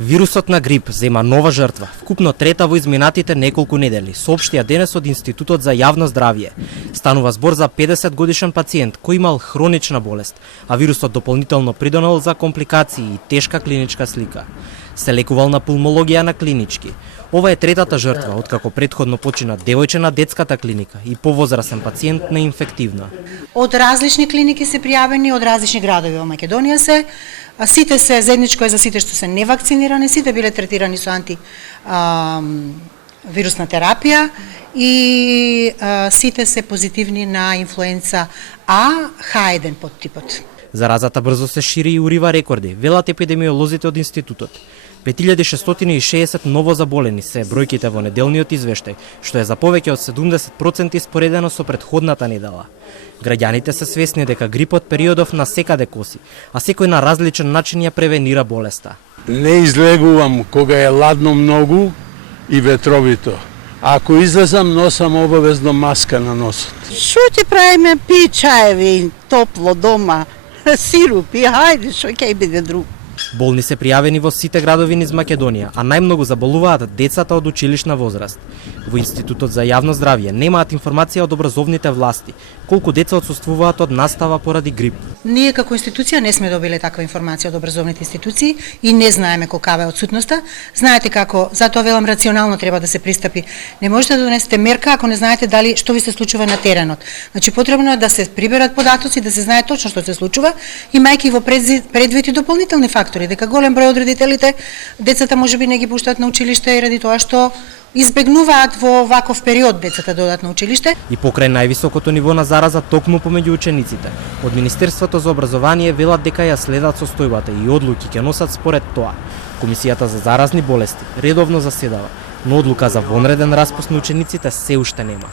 Вирусот на грип зема нова жртва, вкупно трета во изминатите неколку недели, соопштија денес од Институтот за јавно здравје. Станува збор за 50 годишен пациент кој имал хронична болест, а вирусот дополнително придонел за компликации и тешка клиничка слика. Се лекувал на пулмологија на клинички. Ова е третата жртва, откако претходно почина девојче на детската клиника и повозрасен пациент на инфективна. Од различни клиники се пријавени, од различни градови во Македонија се. Сите се, заедничко е за сите што се невакцинирани, сите биле третирани со антивирусна терапија и сите се позитивни на инфлуенца А, H1 подтипот. Заразата брзо се шири и урива рекорди, велат епидемиолозите од институтот. 5660 ново заболени се бројките во неделниот извештај, што е за повеќе од 70% споредено со претходната недела. Граѓаните се свесни дека грипот периодов на секаде коси, а секој на различен начин ја превенира болеста. Не излегувам кога е ладно многу и ветровито. Ако излезам, носам обавезно маска на носот. Шо ќе правиме? Пи чаеви, топло дома, сирупи, хајде, шо ќе биде друго. Болни се пријавени во сите градови низ Македонија, а најмногу заболуваат децата од училишна возраст. Во Институтот за јавно здравје немаат информација од образовните власти колку деца отсуствуваат од настава поради грип. Ние како институција не сме добиле таква информација од образовните институции и не знаеме колкава е отсутноста. Знаете како, затоа велам рационално треба да се пристапи. Не можете да донесете мерка ако не знаете дали што ви се случува на теренот. Значи потребно е да се приберат податоци, да се знае точно што се случува, имајќи во предвид и дополнителни фактори, дека голем број од родителите децата можеби не ги пуштаат на училиште и ради тоа што избегнуваат во ваков период децата да одат на училиште. И покрај највисокото ниво на зараза токму помеѓу учениците, од Министерството за образование велат дека ја следат состојбата и одлуки ќе носат според тоа. Комисијата за заразни болести редовно заседава, но одлука за вонреден распуст на учениците се уште нема.